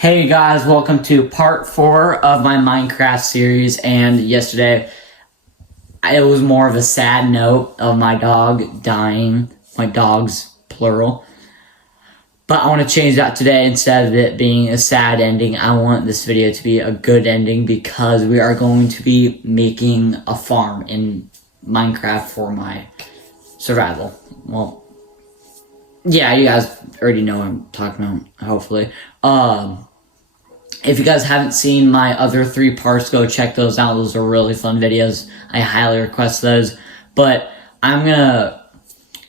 Hey guys, welcome to part 4 of my Minecraft series, and yesterday it was more of a sad note of my dog dying, my dogs plural, but I want to change that today. Instead of it being a sad ending, I want this video to be a good ending because we are going to be making a farm in Minecraft for my survival. Well, yeah, you guys already know what I'm talking about, hopefully. If you guys haven't seen my other 3 parts, go check those out. Those are really fun videos. I highly request those. But I'm gonna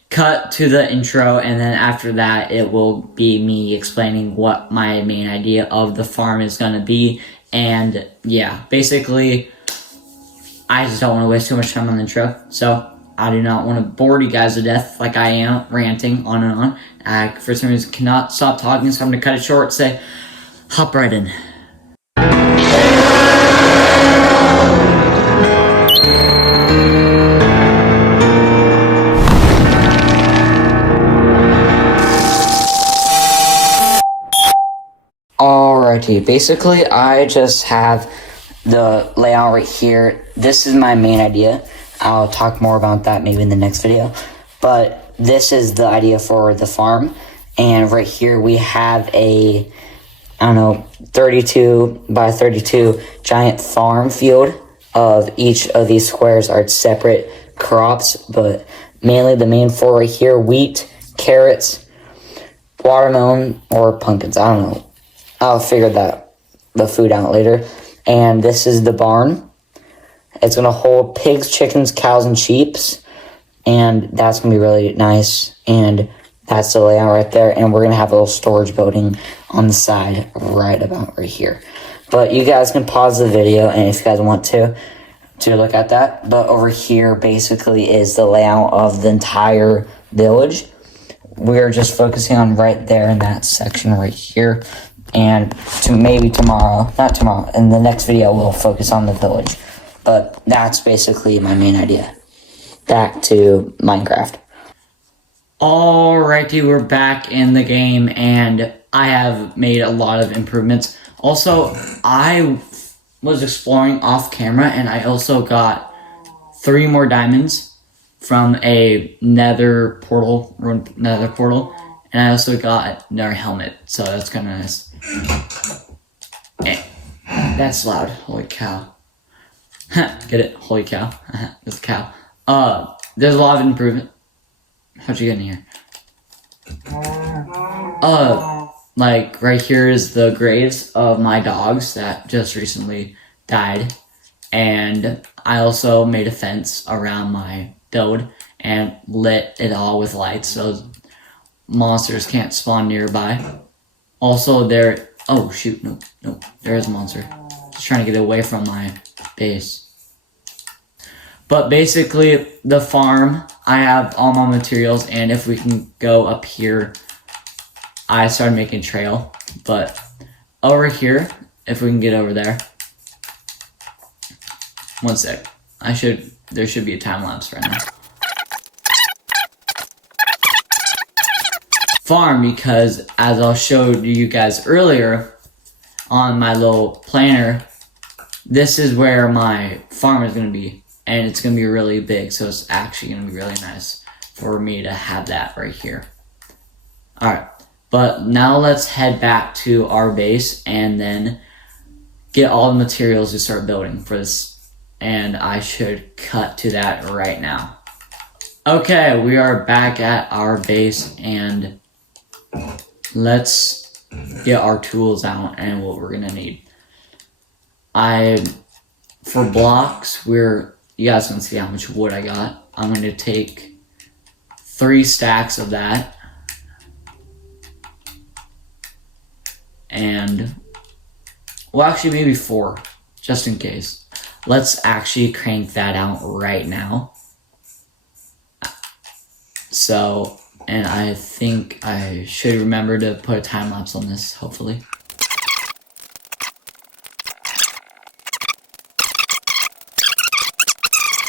cut to the intro, and then after that, it will be me explaining what my main idea of the farm is gonna be. And yeah, basically, I just don't want to waste too much time on the intro. So I do not want to bore you guys to death like I am, ranting on and on. I, for some reason, cannot stop talking, so I'm gonna cut it short. Say, hop right in. Alrighty, basically I just have the layout right here. This is my main idea. I'll talk more about that maybe in the next video. But this is the idea for the farm. And right here we have a, 32 by 32 giant farm field of each of these squares are separate crops, but mainly the main 4 right here: wheat, carrots, watermelon, or pumpkins. I don't know. I'll figure the food out later. And this is the barn. It's going to hold pigs, chickens, cows, and sheeps. And that's going to be really nice. And that's the layout right there. And we're going to have a little storage building on the side right about right here. But you guys can pause the video, and if you guys want to look at that. But over here basically is the layout of the entire village. We're just focusing on right there in that section right here. And maybe tomorrow, not tomorrow, in the next video we'll focus on the village. But that's basically my main idea. Back to Minecraft. Alrighty, we're back in the game, and I have made a lot of improvements. Also, I was exploring off camera, and I also got 3 more diamonds from a nether portal, and I also got another helmet, so that's kind of nice. That's loud. Holy cow. Get it? Holy cow. That's a cow. There's a lot of improvement. How'd you get in here? Like, right here is the graves of my dogs that just recently died. And I also made a fence around my build and lit it all with lights so monsters can't spawn nearby. Also, oh shoot, no, there is a monster. Just trying to get away from my base. But basically, the farm, I have all my materials, and if we can go up here, I started making a trail. But over here, if we can get over there. One sec. There should be a time lapse right now. Farm, because as I'll show you guys earlier on my little planner, this is where my farm is going to be, and it's going to be really big, so it's actually going to be really nice for me to have that right here. Alright, but now let's head back to our base and then get all the materials to start building for this, and I should cut to that right now. Okay, we are back at our base, and let's get our tools out and what we're gonna need. For blocks, you guys can see how much wood I got. I'm gonna take 3 stacks of that, and well, actually maybe 4, just in case. Let's actually crank that out right now. So, and I think I should remember to put a time lapse on this, hopefully.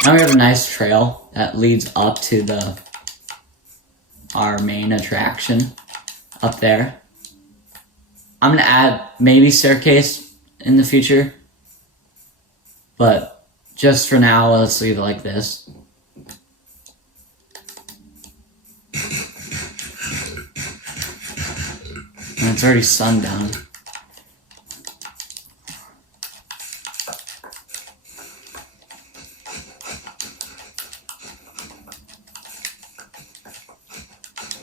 Now we have a nice trail that leads up to our main attraction up there. I'm gonna add maybe staircase in the future. But just for now, let's leave it like this. And it's already sundown.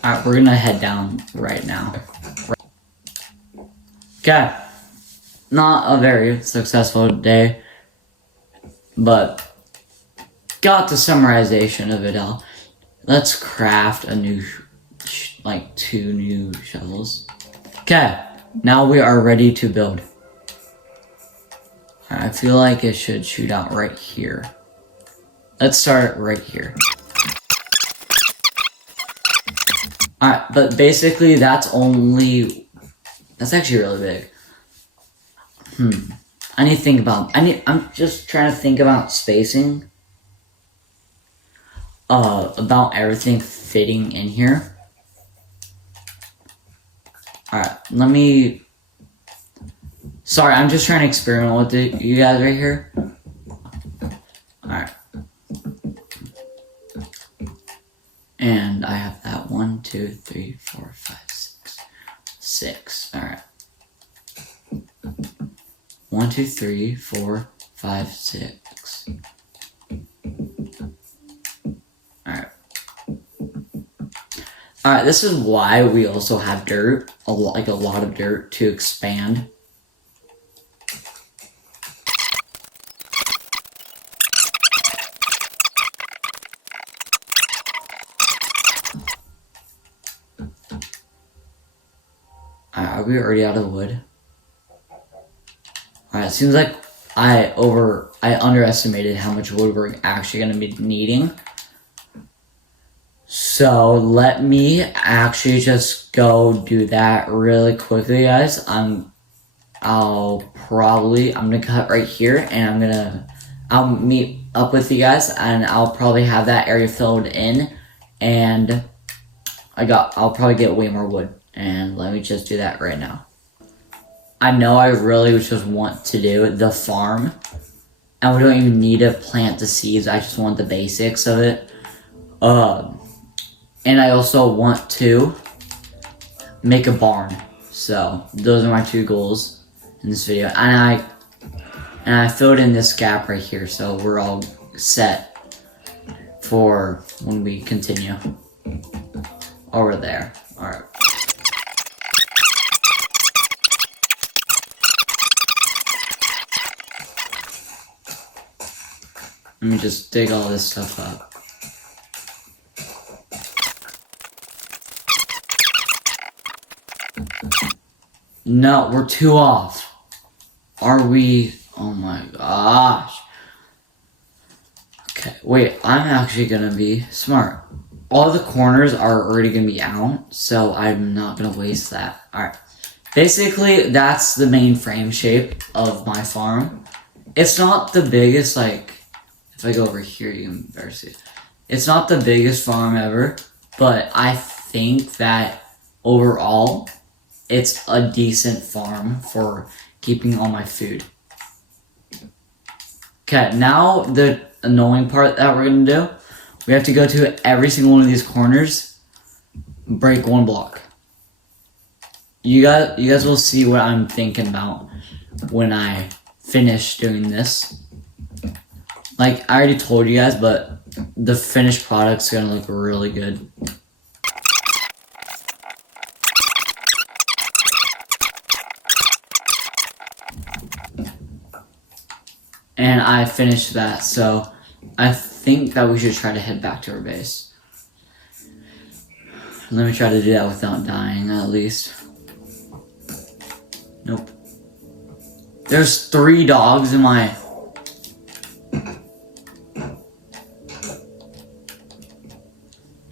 Alright, we're gonna head down right now. Okay. Not a very successful day, but got the summarization of it all. Let's craft a new, like 2 new shovels. Okay, now we are ready to build. I feel like it should shoot out right here. Let's start right here. Alright, but basically that's actually really big. I need to think about, I'm just trying to think about spacing. About everything fitting in here. Alright, sorry, I'm just trying to experiment with you guys right here. Alright. And I have that 1, 2, 3, 4, 5, 6. Alright. 1, 2, 3, 4, 5, 6. Alright, this is why we also have dirt, a lot of dirt to expand. Are we already out of wood? Alright, it seems like I underestimated how much wood we're actually going to be needing. So let me actually just go do that really quickly, guys. I'm gonna cut right here, and I'll meet up with you guys, and I'll probably have that area filled in, and I'll probably get way more wood. And let me just do that right now. I know I really just want to do the farm, and we don't even need to plant the seeds. I just want the basics of it. And I also want to make a barn. So those are my 2 goals in this video. And I filled in this gap right here, so we're all set for when we continue. Over there. Alright. Let me just dig all this stuff up. No, we're 2 off. Are we? Oh my gosh. Okay, wait, I'm actually gonna be smart. All the corners are already gonna be out, so I'm not gonna waste that. Alright. Basically, that's the main frame shape of my farm. It's not the biggest, like, if I go over here, you can better see it. It's not the biggest farm ever, but I think that overall, it's a decent farm for keeping all my food. Okay, now the annoying part that we're gonna do, we have to go to every single one of these corners, break 1 block. You guys will see what I'm thinking about when I finish doing this. Like, I already told you guys, but the finished product's gonna look really good. And I finished that, so I think that we should try to head back to our base. Let me try to do that without dying, at least. Nope. There's 3 dogs in my...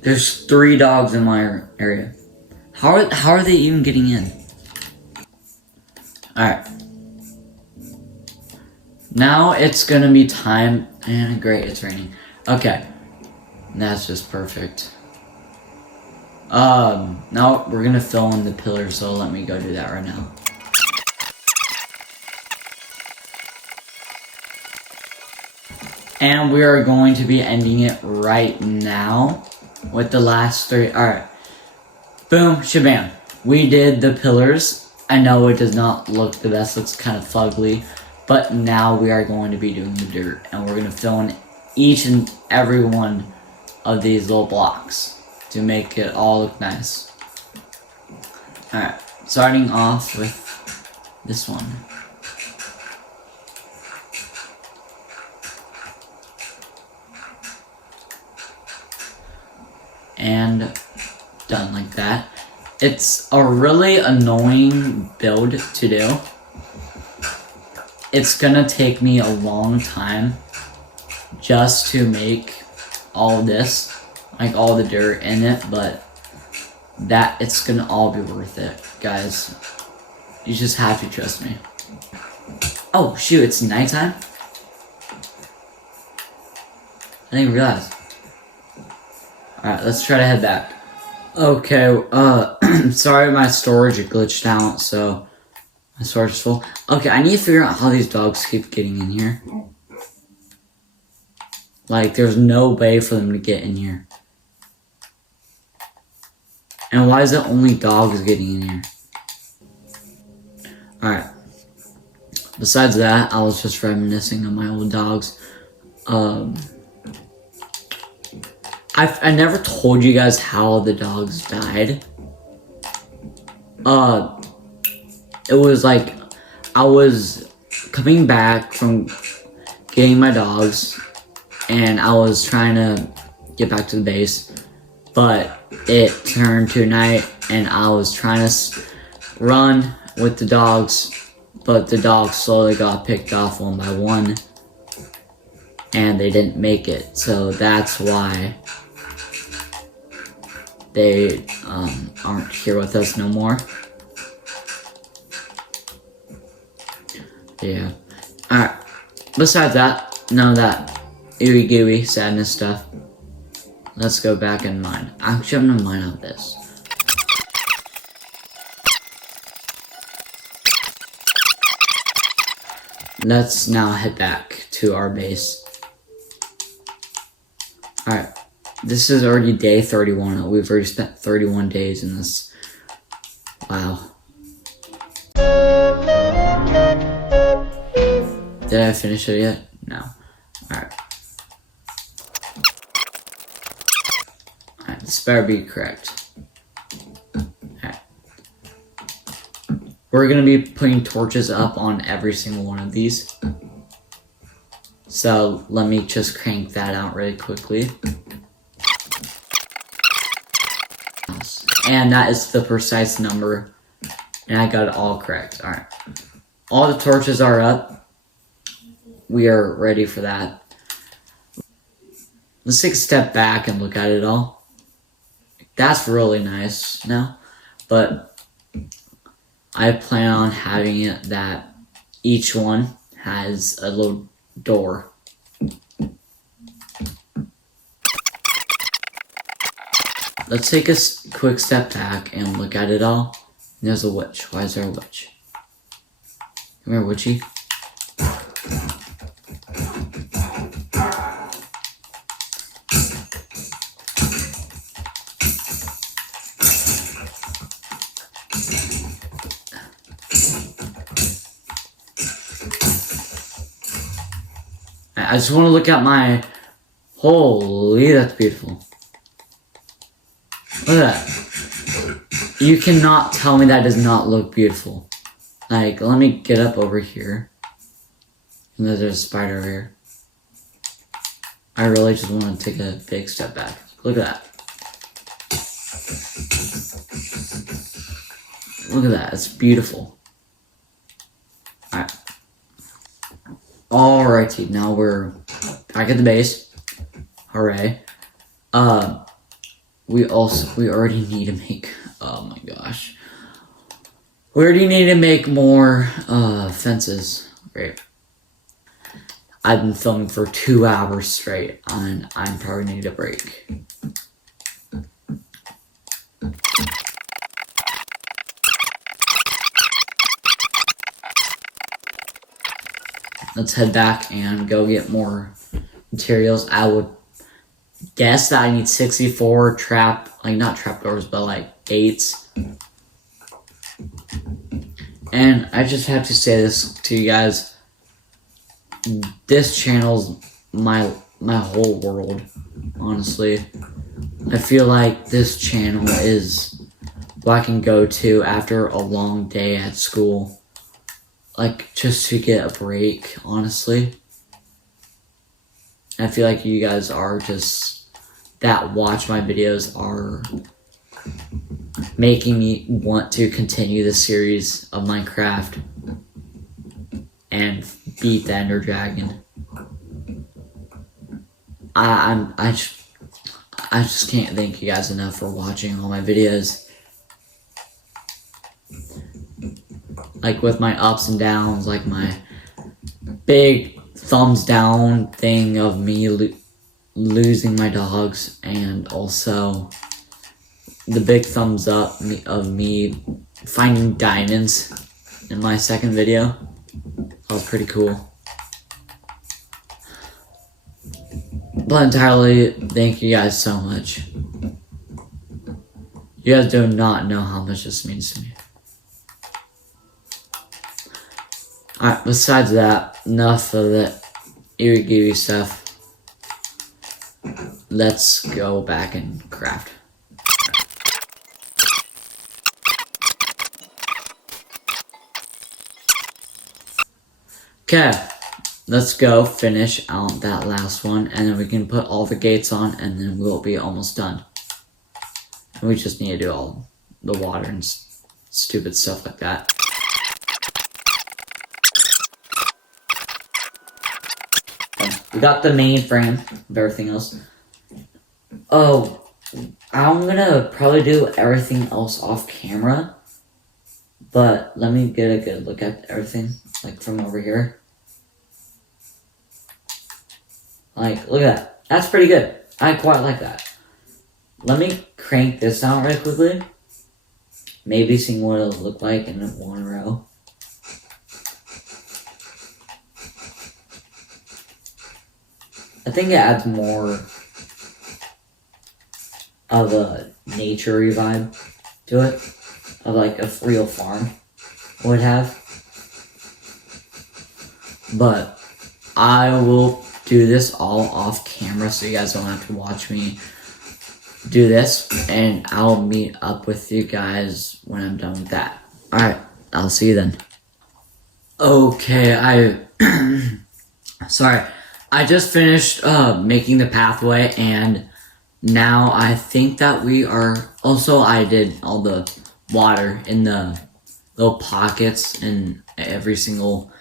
There's 3 dogs in my area. How are they even getting in? Alright. Now it's gonna be time, and great, it's raining. Okay, that's just perfect. Now we're gonna fill in the pillars, so let me go do that right now. And we are going to be ending it right now with the last 3. Alright. Boom, shabam. We did the pillars. I know it does not look the best, looks kind of fugly. But now we are going to be doing the dirt. And we're going to fill in each and every one of these little blocks to make it all look nice. Alright, starting off with this one. And done like that. It's a really annoying build to do. It's gonna take me a long time just to make all this, like all the dirt in it, but that it's gonna all be worth it, guys. You just have to trust me. Oh shoot, it's nighttime? I didn't realize. Alright, let's try to head back. Okay, sorry my storage glitched out, so my storage is full. Okay, I need to figure out how these dogs keep getting in here. Like, there's no way for them to get in here. And why is it only dogs getting in here? Alright. Besides that, I was just reminiscing on my old dogs. I never told you guys how the dogs died. It was like, I was coming back from getting my dogs, and I was trying to get back to the base, but it turned to night, and I was trying to run with the dogs, but the dogs slowly got picked off one by one, and they didn't make it, so that's why they aren't here with us no more. Yeah. Alright. Besides that, none of that ooey gooey sadness stuff. Let's go back and mine. Actually, I'm gonna mine out this. Let's now head back to our base. Alright. This is already day 31. We've already spent 31 days in this. Wow. Did I finish it yet? No. Alright. Alright, this better be correct. Alright. We're gonna be putting torches up on every single one of these. So, let me just crank that out really quickly. And that is the precise number. And I got it all correct. Alright. All the torches are up. We are ready for that. Let's take a step back and look at it all. That's really nice now. But I plan on having it that each one has a little door. Let's take a quick step back and look at it all. There's a witch. Why is there a witch? Come here, witchy. I just want to look at my... Holy, that's beautiful. Look at that. You cannot tell me that does not look beautiful. Like, let me get up over here. And there's a spider over here. I really just want to take a big step back. Look at that. Look at that. It's beautiful. Alright. Alrighty, now we're back at the base. Hooray. We already need to make, oh my gosh. We already need to make more, fences. Great. I've been filming for 2 hours straight, and I'm probably need a break. Let's head back and go get more materials, I would guess that I need 64 not trapdoors, but like gates. And I just have to say this to you guys. This channel's my whole world, honestly. I feel like this channel is what I can go to after a long day at school. Like, just to get a break, honestly. I feel like you guys are just, that watch my videos are making me want to continue the series of Minecraft and beat the Ender Dragon. I just can't thank you guys enough for watching all my videos. Like with my ups and downs, like my big thumbs down thing of me losing my dogs, and also the big thumbs up of me finding diamonds in my second video. That was pretty cool. But entirely, thank you guys so much. You guys do not know how much this means to me. Alright, besides that, enough of the eerie stuff. Let's go back and craft. Okay, let's go finish out that last one, and then we can put all the gates on, and then we'll be almost done. And we just need to do all the water and stupid stuff like that. We got the main frame of everything else. Oh, I'm gonna probably do everything else off camera, but let me get a good look at everything, like from over here. Like, look at that. That's pretty good. I quite like that. Let me crank this out right quickly. Maybe seeing what it'll look like in one row. I think it adds more of a nature-y vibe to it, of like a real farm would have. But I will do this all off camera so you guys don't have to watch me do this, and I'll meet up with you guys when I'm done with that. Alright, I'll see you then. Okay, sorry. I just finished making the pathway, and now I think that we are... Also, I did all the water in the little pockets in every single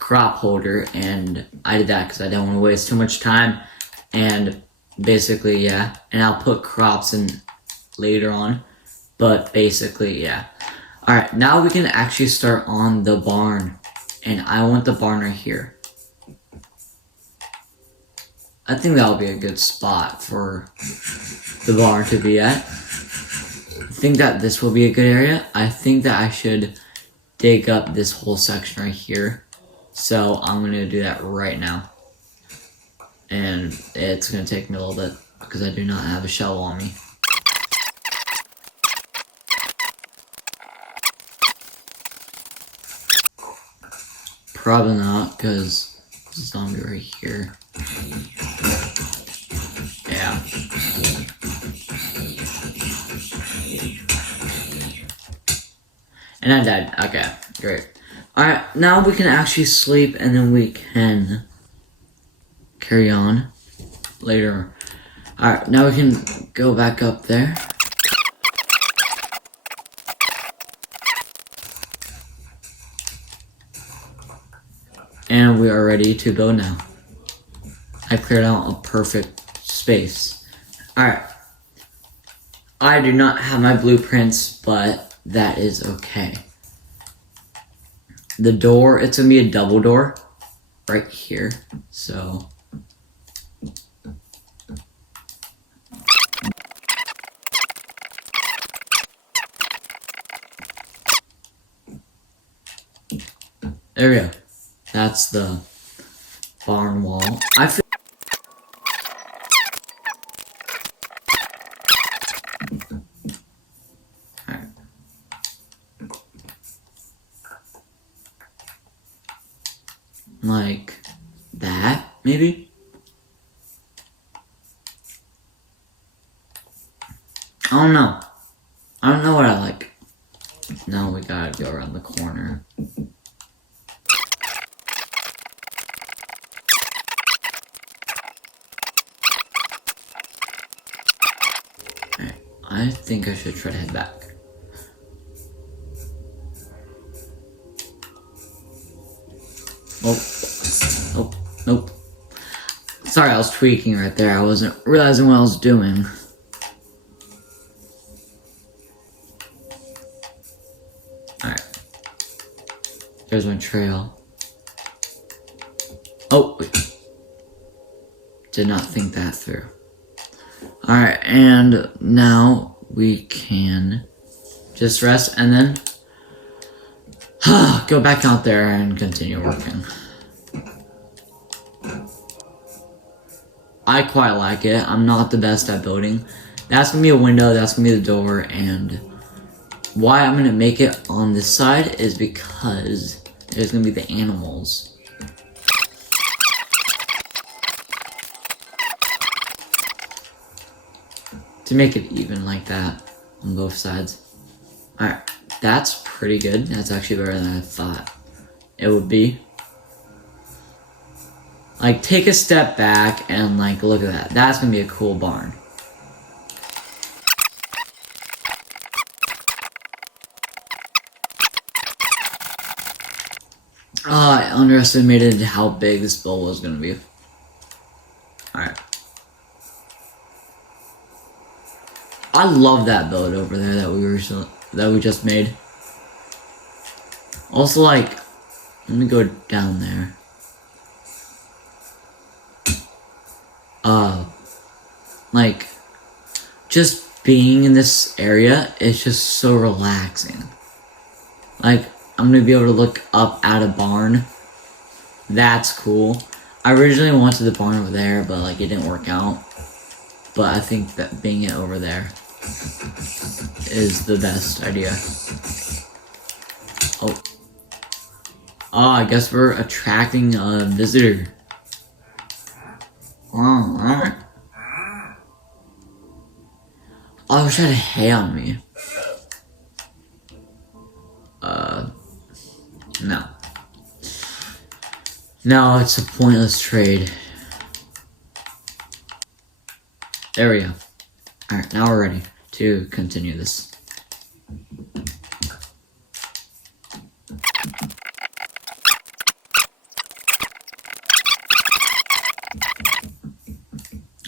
crop holder, and I did that because I don't want to waste too much time, and basically, yeah. And I'll put crops in later on, but basically, yeah. Alright, now we can actually start on the barn, and I want the barn right here. I think that'll be a good spot for the barn to be at. I think that this will be a good area. I think that I should dig up this whole section right here. So I'm going to do that right now. And it's going to take me a little bit because I do not have a shovel on me. Probably not, because there's a zombie right here. Yeah. And I died. Okay, great. Alright, now we can actually sleep, and then we can carry on later. Alright, now we can go back up there. And we are ready to go now. I cleared out a perfect space. Alright. I do not have my blueprints, but that is okay. The door, it's going to be a double door right here. So there we go. That's the barn wall. I feel like that, maybe? I don't know. I don't know what I like. Now we gotta go around the corner. Alright, I think I should try to head back. Oh, nope. Sorry, I was tweaking right there. I wasn't realizing what I was doing. Alright. There's my trail. Oh, wait. Did not think that through. Alright, and now we can just rest and then go back out there and continue working. I quite like it. I'm not the best at building. That's gonna be a window, that's gonna be the door, and why I'm gonna make it on this side is because there's gonna be the animals. To make it even like that on both sides. Alright, that's pretty good. That's actually better than I thought it would be. Like, take a step back and, like, look at that. That's gonna be a cool barn. Oh, I underestimated how big this bowl was gonna be. Alright. I love that build over there that we just made. Also, like, let me go down there. Like, just being in this area is just so relaxing. Like, I'm gonna be able to look up at a barn. That's cool. I originally wanted the barn over there, but like it didn't work out. But I think that being it over there is the best idea. Oh. Oh, I guess we're attracting a visitor. Oh, alright. Oh, I wish I had hay on me. No. No, it's a pointless trade. There we go. Alright, now we're ready to continue this.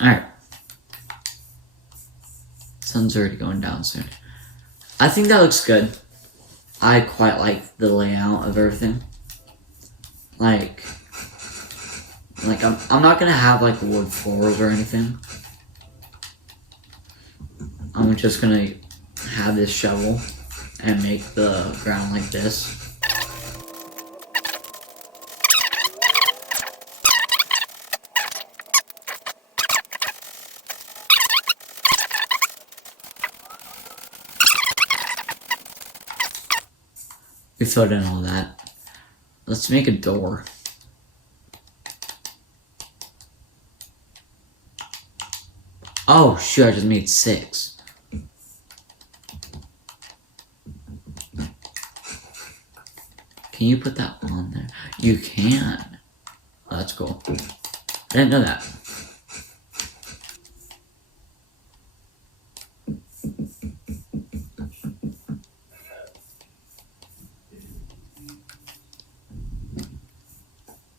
Alright. Sun's already going down soon. I think that looks good. I quite like the layout of everything. Like I'm not gonna have like wood floors or anything. I'm just gonna have this shovel and make the ground like this. We filled in all that. Let's make a door. Oh shoot, I just made 6. Can you put that on there? You can. Oh, that's cool. I didn't know that.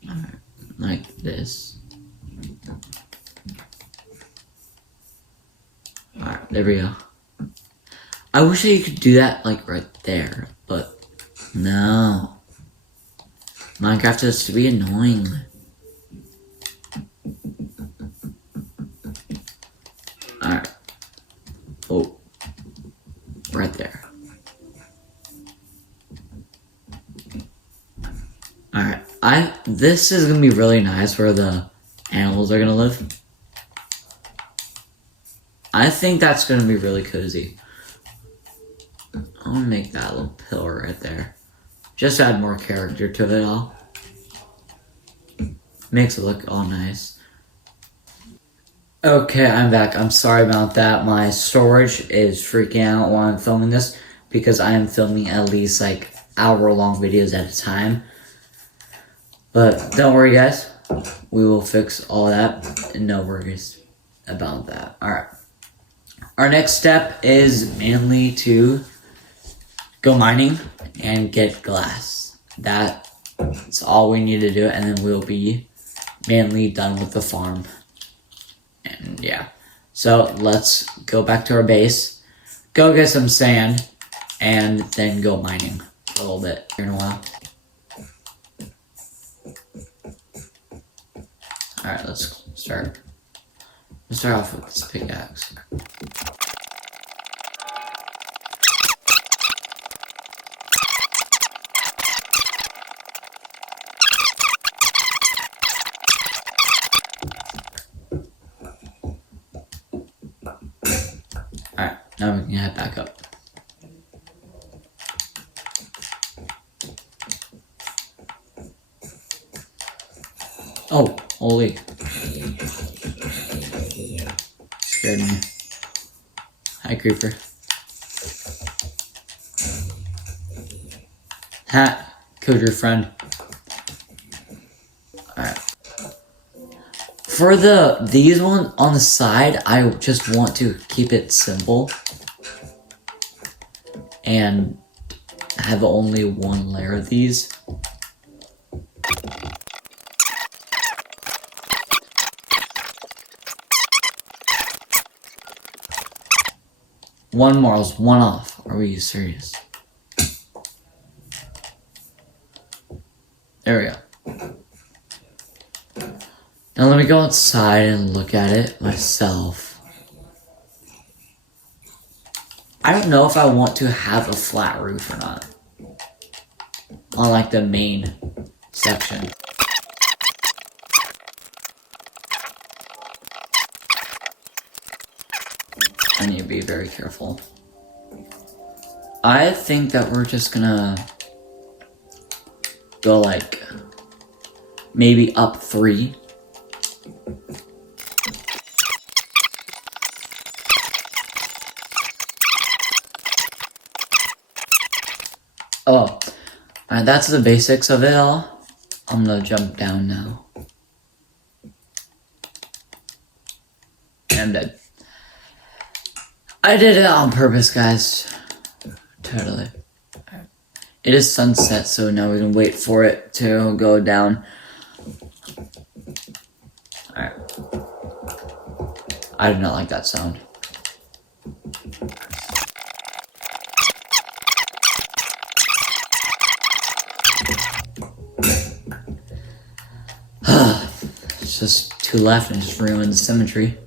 Alright, like this. Alright, there we go. I wish that you could do that like right there, but no. Minecraft has to be annoying. Alright. Oh. Right there. Alright. This is gonna be really nice where the animals are gonna live. I think that's gonna be really cozy. I'm gonna make that little pillar right there. Just add more character to it all. Makes it look all nice. Okay, I'm back. I'm sorry about that. My storage is freaking out while I'm filming this because I am filming at least like hour-long videos at a time. But don't worry, guys. We will fix all that. No worries about that. Alright. Our next step is mainly to go mining and get glass. That's all we need to do, and then we'll be mainly done with the farm. And yeah. So let's go back to our base, go get some sand, and then go mining for a little bit here in a while. Alright, let's start. Let's start off with this pickaxe. Alright, now we can head back up. Oh, holy. Scared me. Hi, creeper. Ha! Killed your friend. Alright. For these ones on the side, I just want to keep it simple. And have only one layer of these. One more, one off. Are we serious? There we go. Now let me go outside and look at it myself. I don't know if I want to have a flat roof or not. On like the main section. I need to be very careful. I think that we're just gonna go like maybe up 3. Oh, alright, that's the basics of it all. I'm gonna jump down now. I'm dead. I did it on purpose, guys. Totally. It is sunset, so now we can wait for it to go down. Alright. I do not like that sound. It's just 2 left and just ruined the symmetry.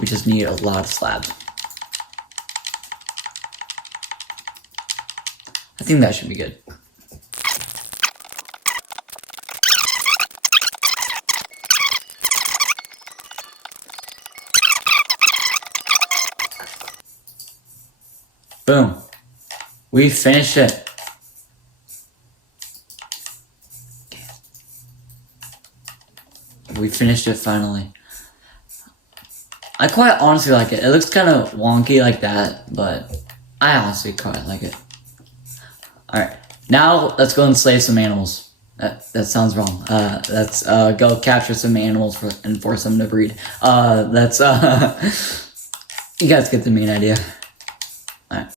We just need a lot of slabs. I think that should be good. Boom. We finished it. We finished it finally. I quite honestly like it. It looks kind of wonky like that, but I honestly quite like it. Alright, now let's go and slay some animals. That sounds wrong. Let's go capture some animals and force them to breed. That's you guys get the main idea. Alright.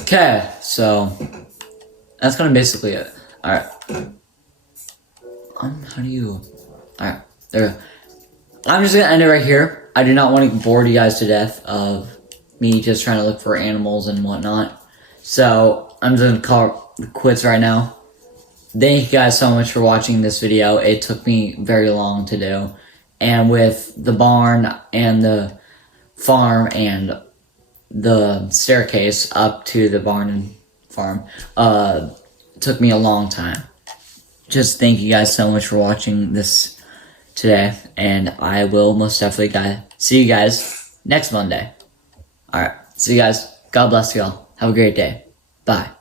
Okay, so that's kind of basically it. Alright. How do you... Alright, there we go. I'm just gonna end it right here. I do not want to bore you guys to death of me just trying to look for animals and whatnot. So, I'm just gonna call it quits right now. Thank you guys so much for watching this video. It took me very long to do. And with the barn and the farm and the staircase up to the barn and farm, it took me a long time. Just thank you guys so much for watching this today, and I will most definitely see you guys next Monday. Alright, see you guys. God bless you all. Have a great day. Bye.